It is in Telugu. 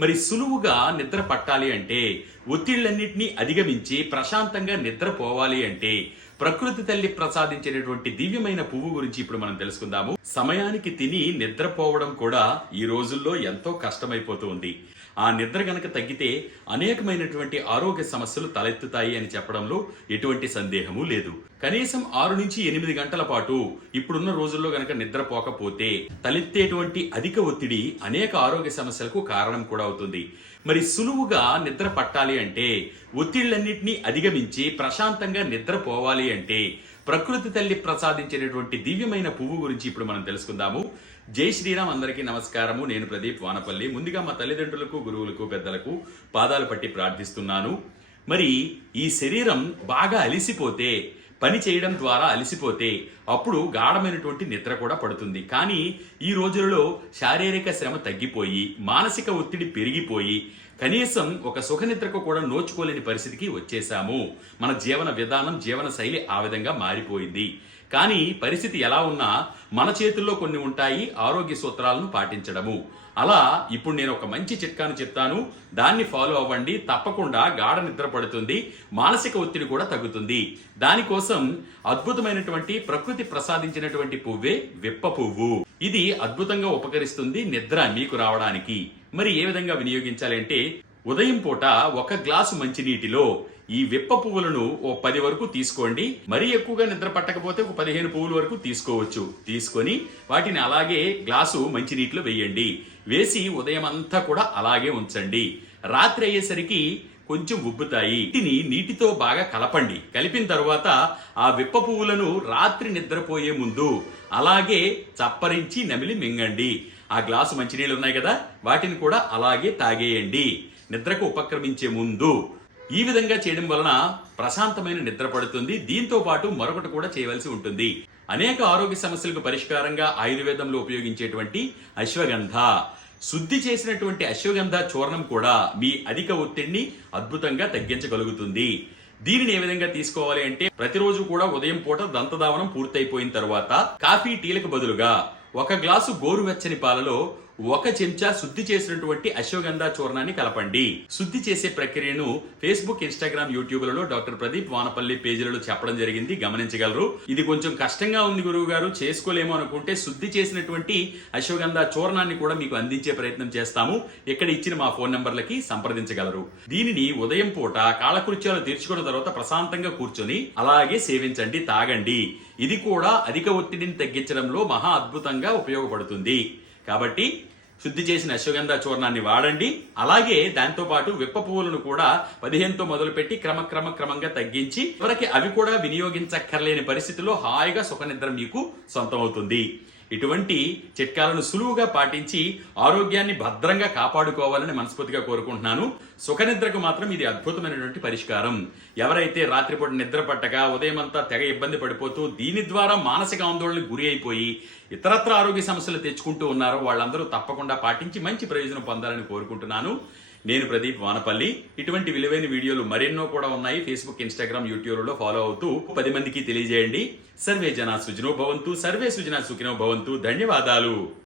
మరి సులువుగా నిద్ర పట్టాలి అంటే ఒత్తిళ్ళన్నింటినీ అధిగమించి ప్రశాంతంగా నిద్రపోవాలి అంటే ప్రకృతి తల్లి ప్రసాదించినటువంటి దివ్యమైన పువ్వు గురించి ఇప్పుడు మనం తెలుసుకుందాము. సమయానికి తిని నిద్రపోవడం కూడా ఈ రోజుల్లో ఎంతో కష్టమైపోతూ ఉంది. ఆ నిద్ర గనక తగ్గితే అనేకమైనటువంటి ఆరోగ్య సమస్యలు తలెత్తుతాయి అని చెప్పడంలో ఎటువంటి సందేహము లేదు. కనీసం ఆరు నుంచి ఎనిమిది గంటల పాటు ఇప్పుడున్న రోజుల్లో గనక నిద్రపోకపోతే తలెత్తేటువంటి అధిక ఒత్తిడి అనేక ఆరోగ్య సమస్యలకు కారణం కూడా అవుతుంది. మరి సులువుగా నిద్ర పట్టాలి అంటే ఒత్తిళ్ళన్నింటినీ అధిగమించి ప్రశాంతంగా నిద్రపోవాలి అంటే ప్రకృతి తల్లి ప్రసాదించినటువంటి దివ్యమైన పువ్వు గురించి ఇప్పుడు మనం తెలుసుకుందాము. జై శ్రీరామ్ అందరికీ నమస్కారము. నేను ప్రదీప్ వానపల్లి. ముందుగా మా తల్లిదండ్రులకు గురువులకు పెద్దలకు పాదాలు పట్టి ప్రార్థిస్తున్నాను. మరి ఈ శరీరం బాగా అలిసిపోతే పని చేయడం ద్వారా అలసిపోతే అప్పుడు గాఢమైనటువంటి నిద్ర కూడా పడుతుంది. కానీ ఈ రోజులలో శారీరక శ్రమ తగ్గిపోయి మానసిక ఒత్తిడి పెరిగిపోయి కనీసం ఒక సుఖనిద్రకు కూడా నోచుకోలేని పరిస్థితికి వచ్చేసాము మన జీవన విధానం జీవన శైలి ఆ విధంగా మారిపోయింది. కానీ పరిస్థితి ఎలా ఉన్నా మన చేతుల్లో కొన్ని ఉంటాయి ఆరోగ్య సూత్రాలను పాటించడము. అలా ఇప్పుడు నేను ఒక మంచి చిట్కాను చెప్తాను. దాన్ని ఫాలో అవ్వండి. తప్పకుండా గాఢ నిద్ర పడుతుంది. మానసిక ఒత్తిడి కూడా తగ్గుతుంది. దానికోసం అద్భుతమైనటువంటి ప్రకృతి ప్రసాదించినటువంటి పువ్వే విప్ప పువ్వు. ఇది అద్భుతంగా ఉపకరిస్తుంది నిద్ర మీకు రావడానికి. మరి ఏ విధంగా వినియోగించాలంటే ఉదయం పూట ఒక గ్లాసు మంచినీటిలో ఈ విప్ప పువ్వులను ఓ పది వరకు తీసుకోండి. మరీ ఎక్కువగా నిద్ర పట్టకపోతే ఒక పదిహేను పువ్వుల వరకు తీసుకోవచ్చు. తీసుకొని వాటిని అలాగే గ్లాసు మంచినీటిలో వేయండి. వేసి ఉదయం అంతా కూడా అలాగే ఉంచండి. రాత్రి అయ్యేసరికి కొంచెం ఉబ్బుతాయి. వీటిని నీటితో బాగా కలపండి. కలిపిన తర్వాత ఆ విప్ప పువ్వులను రాత్రి నిద్రపోయే ముందు అలాగే చప్పరించి నమిలి మింగండి. ఆ గ్లాసు మంచినీళ్ళు ఉన్నాయి కదా వాటిని కూడా అలాగే తాగేయండి. నిద్రకు ఉపక్రమించే ముందు ఈ విధంగా చేయడం వలన ప్రశాంతమైన నిద్ర పడుతుంది. దీంతో పాటు మరొకటి కూడా చేయవలసి ఉంటుంది. అనేక ఆరోగ్య సమస్యలకు పరిష్కారంగా ఆయుర్వేదంలో ఉపయోగించేటువంటి అశ్వగంధ. శుద్ధి చేసినటువంటి అశ్వగంధ చూర్ణం కూడా మీ అధిక ఒత్తిడిని అద్భుతంగా తగ్గించగలుగుతుంది. దీనిని ఏ విధంగా తీసుకోవాలి అంటే ప్రతిరోజు కూడా ఉదయం పూట దంతధావనం పూర్తయిపోయిన తర్వాత కాఫీ టీలకు బదులుగా ఒక గ్లాసు గోరువెచ్చని పాలలో ఒక చెంచా శుద్ధి చేసినటువంటి అశ్వగంధ చూర్ణాన్ని కలపండి. శుద్ధి చేసే ప్రక్రియను ఫేస్బుక్ ఇన్స్టాగ్రామ్ యూట్యూబ్లలో డాక్టర్ ప్రదీప్ వానపల్లి పేజీలలో చెప్పడం జరిగింది. గమనించగలరు. ఇది కొంచెం కష్టంగా ఉంది గురువు గారు. చేసుకోలేమో అనుకుంటే శుద్ధి చేసినటువంటి అశ్వగంధ చూర్ణాన్ని కూడా మీకు అందించే ప్రయత్నం చేస్తాము. ఇక్కడ ఇచ్చిన మా ఫోన్ నంబర్లకి సంప్రదించగలరు. దీనిని ఉదయం పూట కాలకృత్యాలు తీర్చుకున్న తర్వాత ప్రశాంతంగా కూర్చొని అలాగే సేవించండి తాగండి. ఇది కూడా అధిక ఒత్తిడిని తగ్గించడంలో మహా అద్భుతంగా ఉపయోగపడుతుంది. కాబట్టి శుద్ధి చేసిన అశ్వగంధ చూర్ణాన్ని వాడండి. అలాగే దాంతో పాటు విప్ప పువ్వులను కూడా పదిహేనుతో మొదలుపెట్టి క్రమక్రమ క్రమంగా తగ్గించి చివరికి అవి కూడా వినియోగించక్కర్లేని పరిస్థితిలో హాయిగా సుఖనిద్ర మీకు సొంతమవుతుంది. ఇటువంటి చిట్కాలను సులువుగా పాటించి ఆరోగ్యాన్ని భద్రంగా కాపాడుకోవాలని మనస్ఫూర్తిగా కోరుకుంటున్నాను. సుఖనిద్రకు మాత్రం ఇది అద్భుతమైనటువంటి పరిష్కారం. ఎవరైతే రాత్రిపూట నిద్ర పట్టక ఉదయం అంతా తెగ ఇబ్బంది పడిపోతూ దీని ద్వారా మానసిక ఆందోళనకు గురి అయిపోయి ఇతరత్ర ఆరోగ్య సమస్యలు తెచ్చుకుంటూ ఉన్నారో వాళ్ళందరూ తప్పకుండా పాటించి మంచి ప్రయోజనం పొందాలని కోరుకుంటున్నాను. నేను ప్రదీప్ వానపల్లి. ఇటువంటి విలువైన వీడియోలు మరెన్నో కూడా ఉన్నాయి. ఫేస్బుక్ ఇన్స్టాగ్రామ్ యూట్యూబ్లో ఫాలో అవుతూ పది మందికి తెలియజేయండి. సర్వే జన సుజనో భవంతు సర్వే సుజన సుఖినో భవంతు. ధన్యవాదాలు.